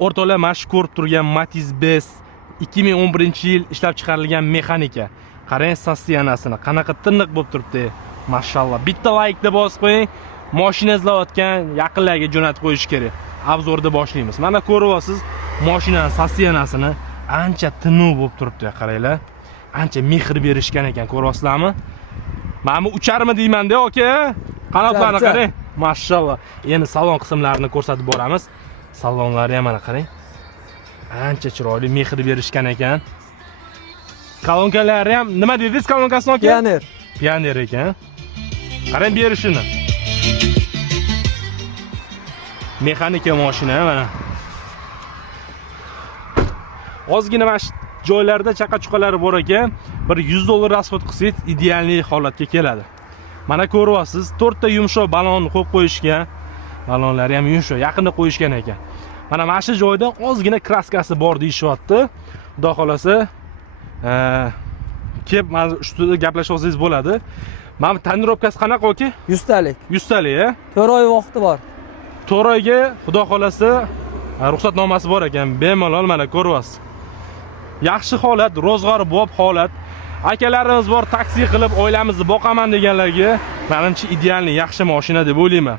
O'rtoqlar, mana shu ko'rib turgan Matiz Bes 2011-yil ishlab chiqarilgan mexanika. Qarang sassiyanasini, qanaqa tiniq bo'lib turibdi. Mashallah. Bitta like deb bosib qo'ying. Mashina izlayotgan yaqinlarga jo'natib qo'yish kerak. Obzorda boshlaymiz. Mana ko'ryapsiz, mashinaning sassiyanasini ancha tiniq bo'lib turibdi, qaranglar. Ancha mehr berishgan ekan, ko'ryapsizlarmi? Mana bu ucharmi deyman-da, aka. Qanotlarni qarang. Mashallah. Endi salon qismlarini ko'rsatib boramiz. Salonlari ham mana qarang. Ancha chiroyli, mehr berishgan ekan. Kolonkalari ham nima dedingiz kolonkasini aka? Pioner. Pioner ekan. Qarang berishini. Mexanika mashina mana. Ozgina mana shu joylarda chaqa-chuqalari bor ekan. Bir $100 rasxod qilsangiz idealniy holatga keladi. Mana ko'ryapsiz, 4 ta yumshoq balonni qo'yib qo'yishgan. Balonlari ham yumshoq, yaqinda qo'yishgan ekan. Mana shu joyda ozgina kraskasi bor deyishyapti. Xudo xolasa, kelib mana ustida gaplashib olsangiz bo'ladi. Mana tonirovkasi qanaqa aka? 100 talik. 100 talik, a? 4 oy vaqti bor. 4 oyga xudo xolasa ruxsatnomasi bor ekan. Bemalol mana ko'ryapsiz. Yaxshi holat, ro'zg'or bob holat. Akalarimiz bor, taksi qilib oilamizni boqaman deganlarga menimcha idealniy yaxshi mashina deb o'ylayman.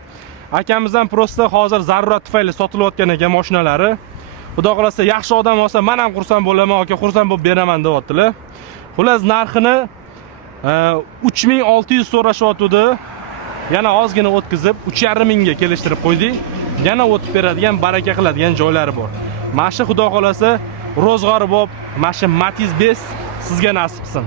Akamizdan prosta hozir zarurat tufayli sotilayotgan ekan mashinalari. Xudo xolasa yaxshi odam olsa, men ham xursand bo'laman, aka, xursand bo'lib beraman deyaptilar. Xullas narxini 3600 so'rashyapti. Yana ozgina o'tkazib 3.5 ga kelishtirib qo'ydik. Yana o'tib beradigan, baraka qiladigan joylari bor. Mana shu xudo xolasa ro'zg'ori bo'lib, mana shu Matiz Bes sizga nasib qilsin.